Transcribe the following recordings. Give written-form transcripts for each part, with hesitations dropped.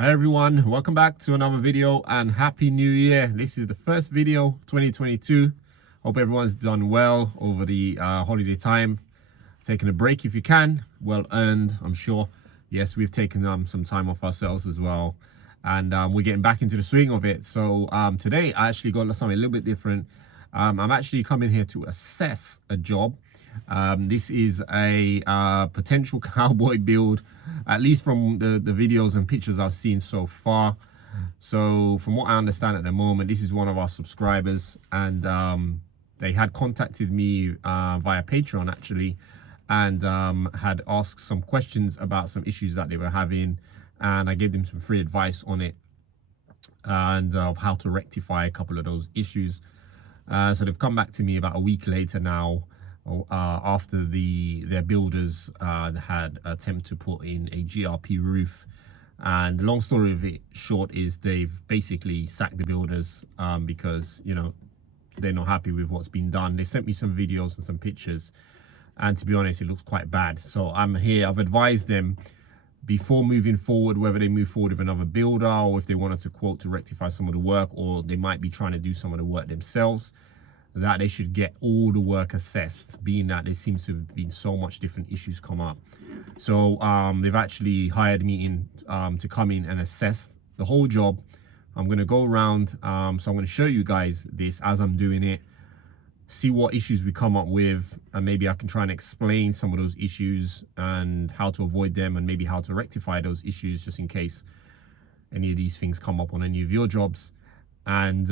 Hi everyone, welcome back to another video and happy new year. This is the first video 2022. Hope everyone's done well over the holiday time, taking a break if you can, well earned, I'm sure. Yes, we've taken some time off ourselves as well, and we're getting back into the swing of it. So today I actually got something a little bit different. I'm actually coming here to assess a job. This is a potential cowboy build, at least from the videos and pictures I've seen so far. So from what I understand at the moment, this is one of our subscribers, and they had contacted me via Patreon actually, and had asked some questions about some issues that they were having, and I gave them some free advice on it and of how to rectify a couple of those issues. So they've come back to me about a week later now, after their builders had attempt to put in a GRP roof. And the long story of it short is they've basically sacked the builders because, you know, they're not happy with what's been done. They sent me some videos and some pictures, and to be honest, it looks quite bad. So I'm here, I've advised them before moving forward, whether they move forward with another builder or if they want us to quote to rectify some of the work, or they might be trying to do some of the work themselves, that they should get all the work assessed, being that there seems to have been so much different issues come up. So they've actually hired me in to come in and assess the whole job. I'm going to go around, so I'm going to show you guys this as I'm doing it, see what issues we come up with, and maybe I can try and explain some of those issues and how to avoid them, and maybe how to rectify those issues just in case any of these things come up on any of your jobs. And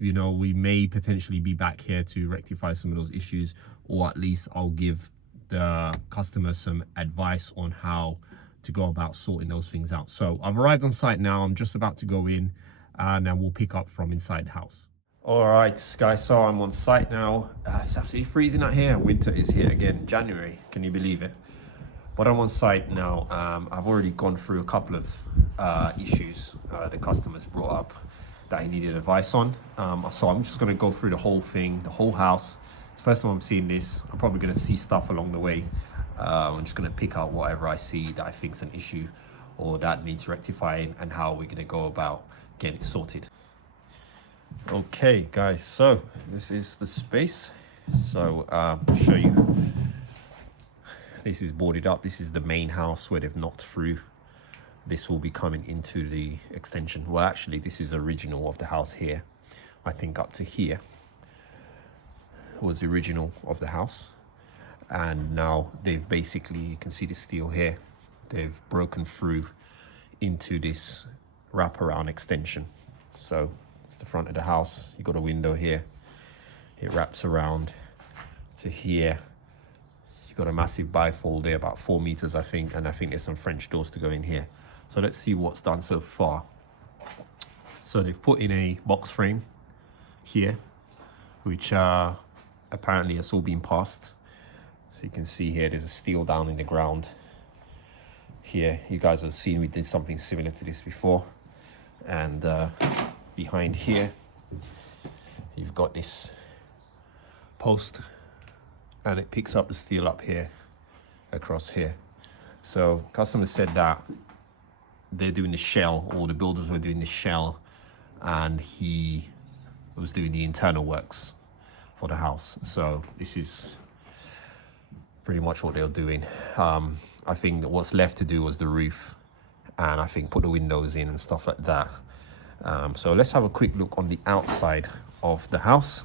you know, we may potentially be back here to rectify some of those issues, or at least I'll give the customer some advice on how to go about sorting those things out. So I've arrived on site now. I'm just about to go in, and then we'll pick up from inside the house. All right, guys, so I'm on site now. It's absolutely freezing out here. Winter is here again, January, can you believe it? But I'm on site now. I've already gone through a couple of issues the customers brought up that he needed advice on. So I'm just gonna go through the whole thing, the whole house. First time I'm seeing this, I'm probably gonna see stuff along the way. I'm just gonna pick out whatever I see that I think is an issue or that needs rectifying, and how we're gonna go about getting it sorted. Okay guys, so this is the space. So I'll show you. This is boarded up. This is the main house where they've knocked through. This will be coming into the extension. Well, actually, this is original of the house here. I think up to here was the original of the house. And now they've basically, you can see the steel here, they've broken through into this wraparound extension. So it's the front of the house. You got a window here. It wraps around to here. You've got a massive bifold there, about 4 meters, I think. And I think there's some French doors to go in here. So let's see what's done so far. So they've put in a box frame here, which apparently has all been passed. So you can see here, there's a steel down in the ground. Here, you guys have seen we did something similar to this before. And behind here, you've got this post, and it picks up the steel up here, across here. So customers said that they're doing the shell, or the builders were doing the shell, and he was doing the internal works for the house. So this is pretty much what they're doing. I think that what's left to do was the roof, and I think put the windows in and stuff like that. So let's have a quick look on the outside of the house.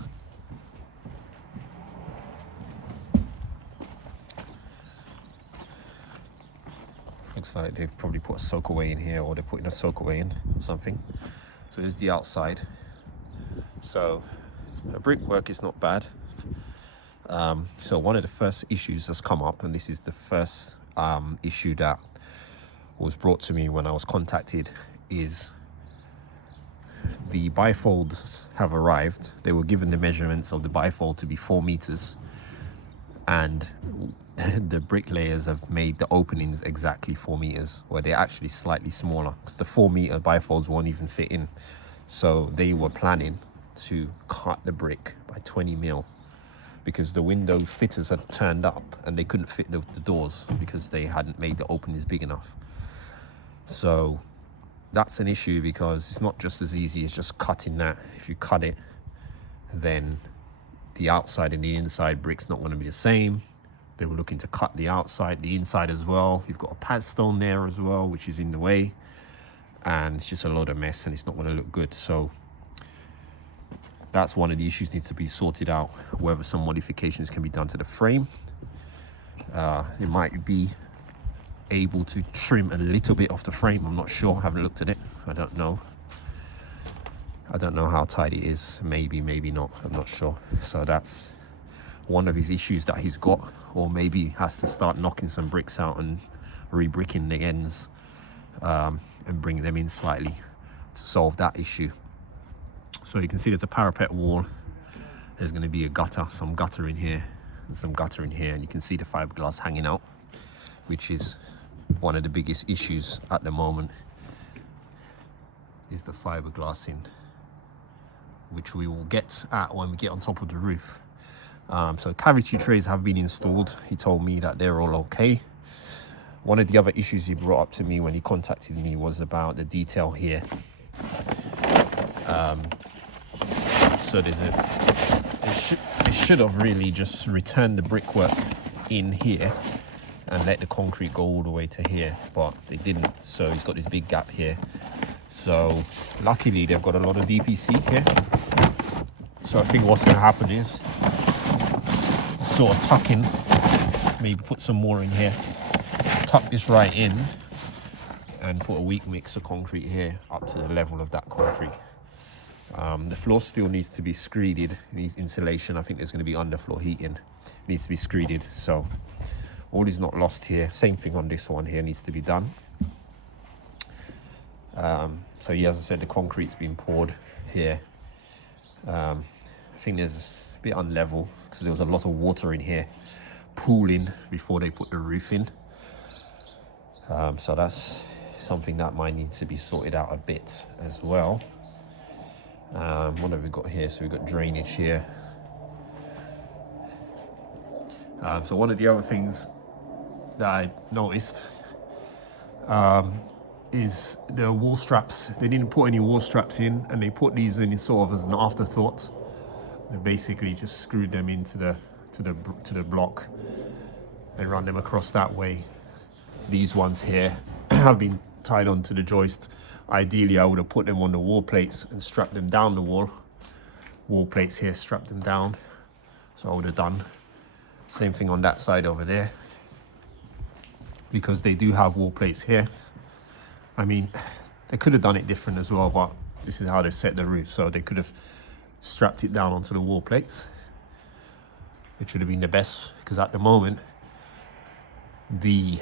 Looks like they've probably put a soak away in here, or they're putting a soak away in or something. So there's the outside. So the brickwork is not bad. So one of the first issues that's come up, and this is the first issue that was brought to me when I was contacted, is the bifolds have arrived. They were given the measurements of the bifold to be 4 meters, and the bricklayers have made the openings exactly 4 meters, where they're actually slightly smaller, because the 4 meter bifolds won't even fit in. So they were planning to cut the brick by 20 mil, because the window fitters had turned up and they couldn't fit the doors because they hadn't made the openings big enough. So that's an issue, because it's not just as easy as just cutting that. If you cut it, then the outside and the inside brick's not going to be the same. They were looking to cut the outside, the inside as well. You've got a pad stone there as well, which is in the way, and it's just a load of mess, and it's not going to look good. So that's one of the issues needs to be sorted out, whether some modifications can be done to the frame. It might be able to trim a little bit off the frame. I'm not sure, I haven't looked at it. I don't know how tight it is. Maybe not, I'm not sure. So that's one of his issues that he's got, or maybe he has to start knocking some bricks out and re-bricking the ends, and bring them in slightly to solve that issue. So you can see there's a parapet wall, there's going to be a gutter, some gutter in here and some gutter in here, and you can see the fiberglass hanging out, which is one of the biggest issues at the moment, is the fiberglassing, which we will get at when we get on top of the roof. So cavity trays have been installed. He told me that they're all okay. One of the other issues he brought up to me when he contacted me was about the detail here. So there's they should have really just returned the brickwork in here and let the concrete go all the way to here, but they didn't. So he's got this big gap here. So luckily they've got a lot of DPC here. So I think what's going to happen is sort of tuck in, maybe put some more in here, tuck this right in, and put a weak mix of concrete here up to the level of that concrete. The floor still needs to be screeded. It needs insulation. I think there's going to be underfloor heating. It needs to be screeded. So all is not lost here. Same thing on this one here needs to be done. So yeah, as I said, the concrete's been poured here. I think there's a bit unlevel because there was a lot of water in here pooling before they put the roof in. So that's something that might need to be sorted out a bit as well. What have we got here? So we've got drainage here. So one of the other things that I noticed is the wall straps. They didn't put any wall straps in, and they put these in sort of as an afterthought. They basically just screwed them into the block and run them across that way. These ones here have been tied onto the joist. Ideally, I would have put them on the wall plates and strapped them down the wall. Wall plates here, strapped them down. So I would have done same thing on that side over there, because they do have wall plates here. I mean, they could have done it different as well, but this is how they've set the roof. So they could have strapped it down onto the wall plates, which would have been the best, because at the moment, the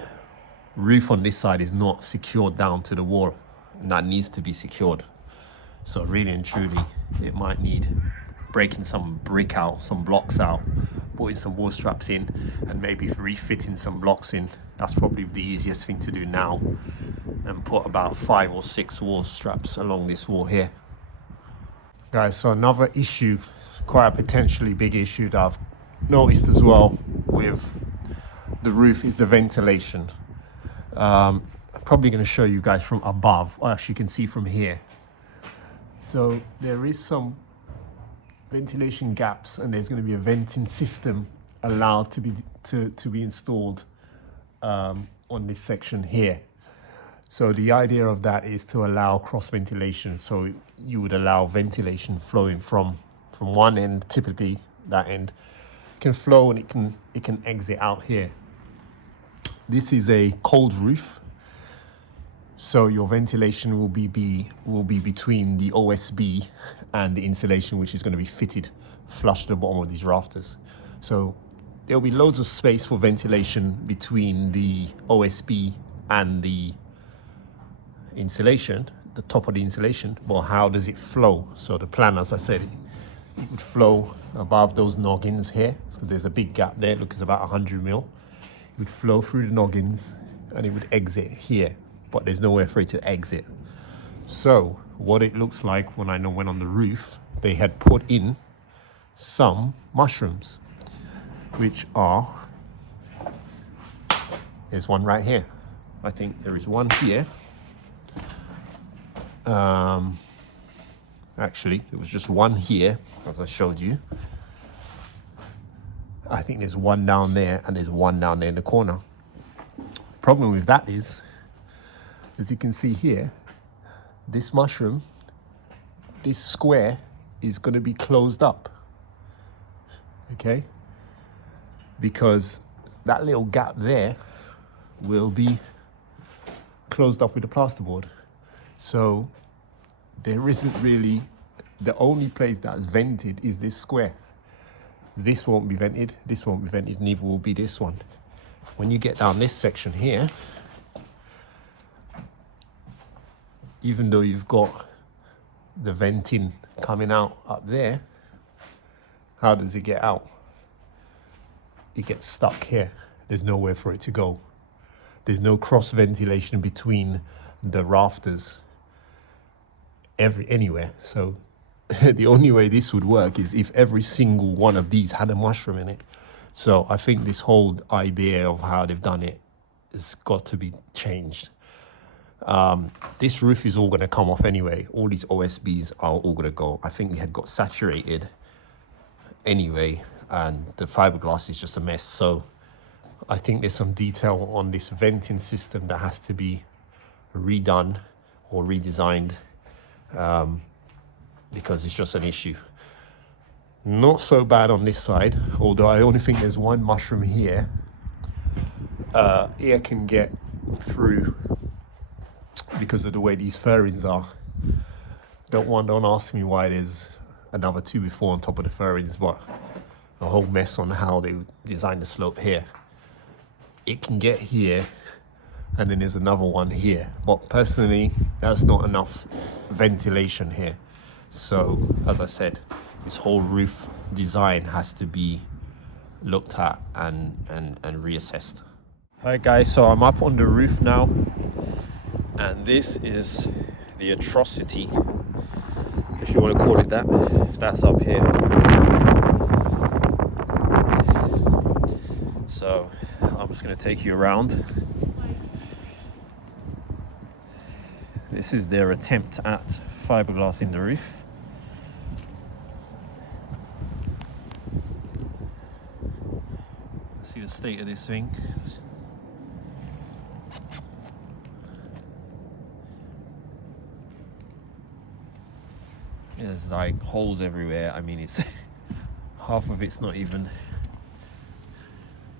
roof on this side is not secured down to the wall, and that needs to be secured. So really and truly, it might need breaking some brick out, some blocks out, putting some wall straps in, and maybe refitting some blocks in. That's probably the easiest thing to do now, and put about 5 or 6 wall straps along this wall here. Guys, so another issue, quite a potentially big issue that I've noticed as well with the roof, is the ventilation. I'm probably going to show you guys from above, or actually you can see from here. So there is some ventilation gaps, and there's going to be a venting system allowed to be installed on this section here. So the idea of that is to allow cross ventilation. So you would allow ventilation flowing from one end, typically that end can flow, and it can exit out here. This is a cold roof, so your ventilation will be between the OSB and the insulation, which is going to be fitted flush to the bottom of these rafters. So there'll be loads of space for ventilation between the OSB and the insulation, the top of the insulation. But how does it flow? So the plan, as I said, it would flow above those noggins here. So there's a big gap there. Look, it's about 100 mil. It would flow through the noggins and it would exit here, but there's nowhere for it to exit. So what it looks like when I went on the roof, they had put in some mushrooms, which are, there's one right here. I think there is one here, Actually, there was just one here, as I showed you. I think there's one down there and there's one down there in the corner. The problem with that is, as you can see here, this mushroom, this square is going to be closed up, okay? Because that little gap there will be closed up with the plasterboard. So there isn't really, the only place that's vented is this square. This won't be vented, this won't be vented, neither will be this one. When you get down this section here, even though you've got the venting coming out up there, how does it get out? It gets stuck here. There's nowhere for it to go. There's no cross ventilation between the rafters anywhere. So the only way this would work is if every single one of these had a mushroom in it. So I think this whole idea of how they've done it has got to be changed. This roof is all going to come off anyway. All these OSBs are all going to go. I think they had got saturated anyway, and the fiberglass is just a mess. So I think there's some detail on this venting system that has to be redone or redesigned, because it's just an issue. Not so bad on this side, although I only think there's one mushroom here. Air can get through because of the way these fairings are. Don't ask me why there's another 2x4 on top of the fairings, but a whole mess on how they designed the slope here. It can get here, and then there's another one here. But personally, that's not enough ventilation here. So, as I said, this whole roof design has to be looked at and reassessed. Hi guys, so I'm up on the roof now, and this is the atrocity, if you want to call it that. That's up here. So I'm just going to take you around. This is their attempt at fiberglass in the roof. See the state of this thing. There's like holes everywhere. I mean, it's half of it's not even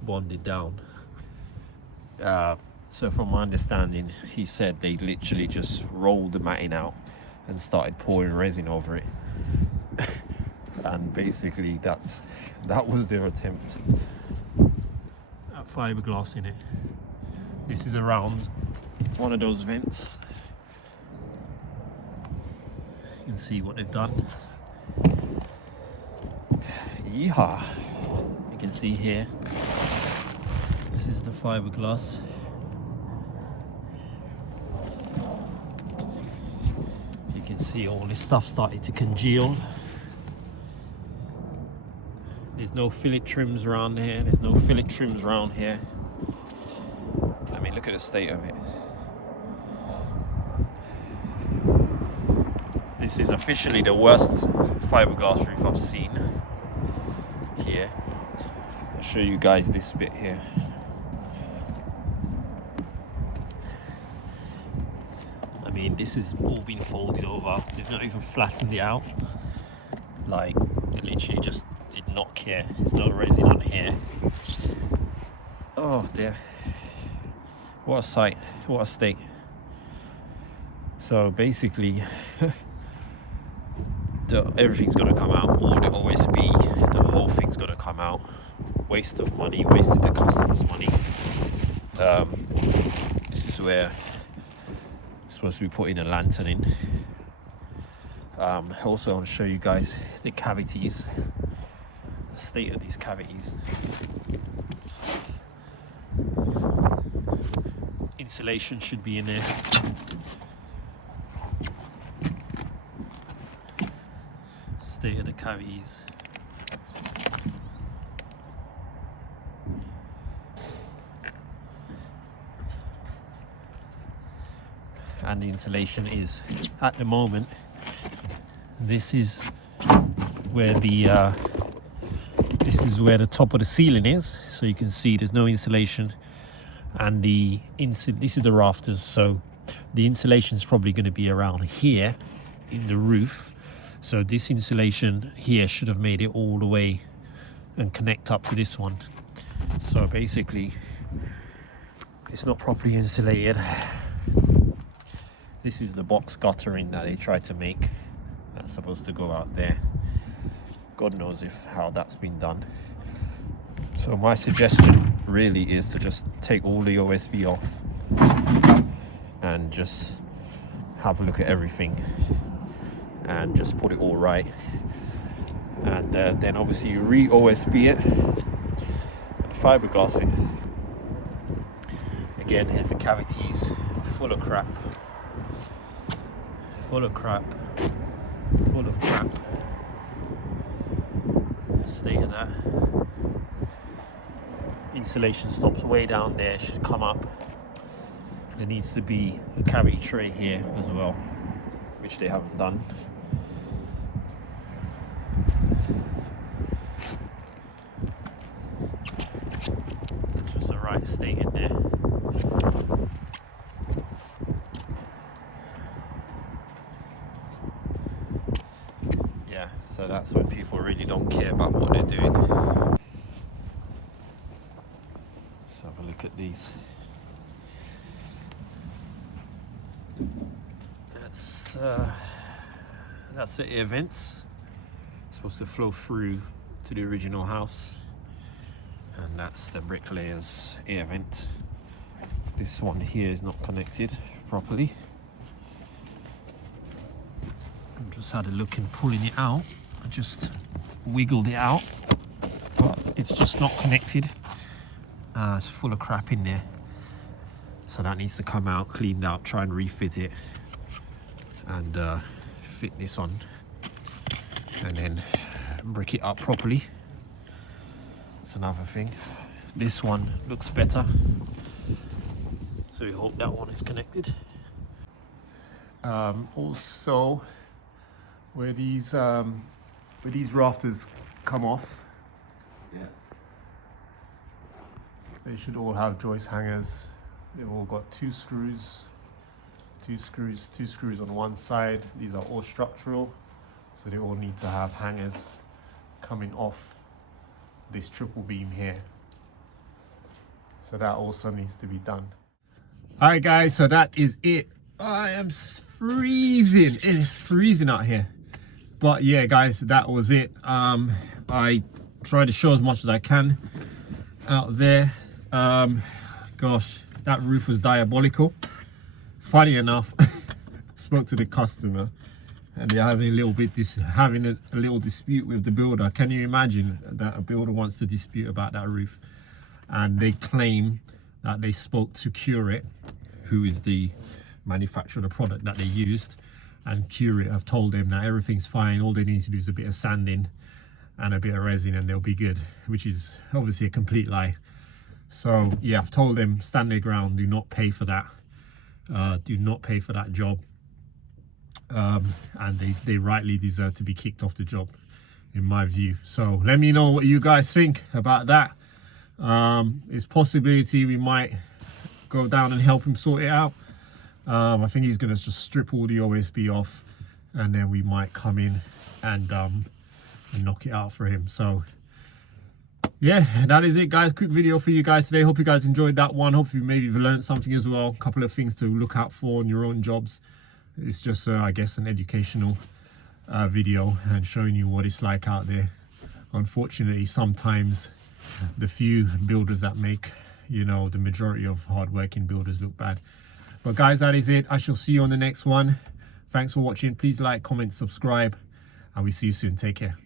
bonded down. So from my understanding, he said they literally just rolled the matting out and started pouring resin over it. And basically that was their attempt at fiberglass in it. This is around one of those vents. You can see what they've done. Yeehaw! You can see here, this is the fiberglass. You can see all this stuff started to congeal. There's no fillet trims around here. There's no fillet trims around here. I mean, look at the state of it. This is officially the worst fiberglass roof I've seen here. I'll show you guys this bit here. I mean, this has all been folded over. They've not even flattened it out. Like, they literally just did not care. There's no resin on here. Oh dear. What a sight. What a state. So basically, everything's got to come out. All the OSB, the whole thing's got to come out. Waste of money, wasted the customers' money. This is where I'm supposed to be putting a lantern in. Also, I want to show you guys the cavities, the state of these cavities. Insulation should be in there. State of the cavities. and the insulation is at the moment. This is where the top of the ceiling is, so you can see there's no insulation, and this is the rafters, so the insulation is probably going to be around here in the roof. So this insulation here should have made it all the way and connect up to this one. So basically it's not properly insulated. This is the box guttering that they tried to make. That's supposed to go out there. God knows how that's been done. So my suggestion really is to just take all the OSB off and just have a look at everything and just put it all right, and then obviously you re-OSB it and fiberglass it. Again, here's the cavities, full of crap, full of crap, full of crap. State of that. Insulation stops way down there, should come up. There needs to be a cavity tray here as well, which they haven't done. Just the right state in there. Yeah, so that's when people really don't care about what they're doing. Let's have a look at these. That's the air vents. It's supposed to flow through to the original house, and that's the bricklayer's air vent. This one here is not connected properly. I just had a look in pulling it out. I just wiggled it out, but it's just not connected. It's full of crap in there, so that needs to come out, cleaned out, try and refit it, and fit this on, and then brick it up properly. That's another thing. This one looks better, so we hope that one is connected. Also, where these rafters come off, they should all have joist hangers. They've all got two screws on one side. These are all structural, so they all need to have hangers coming off this triple beam here. So that also needs to be done. All right guys, so that is it. I am freezing. It is freezing out here. But yeah guys, that was it. I tried to show as much as I can out there. Gosh, that roof was diabolical. Funny enough, spoke to the customer, and they're having a little dispute with the builder. Can you imagine that a builder wants to dispute about that roof? And they claim that they spoke to Curate, who is the manufacturer of the product that they used, and Curate have told them that everything's fine. All they need to do is a bit of sanding and a bit of resin and they'll be good, which is obviously a complete lie. So yeah, I've told them, stand their ground, do not pay for that. Do not pay for that job, and they rightly deserve to be kicked off the job, in my view. So let me know what you guys think about that. It's possibility we might go down and help him sort it out. I think he's gonna just strip all the OSB off, and then we might come in and knock it out for him. So yeah, that is it guys. Quick video for you guys today. Hope you guys enjoyed that one. Hopefully maybe you've learned something as well. A couple of things to look out for in your own jobs. It's just I guess an educational video and showing you what it's like out there. Unfortunately, sometimes the few builders that make, you know, the majority of hard-working builders look bad. But guys, that is it. I shall see you on the next one. Thanks for watching. Please like, comment, subscribe, and we see you soon. Take care.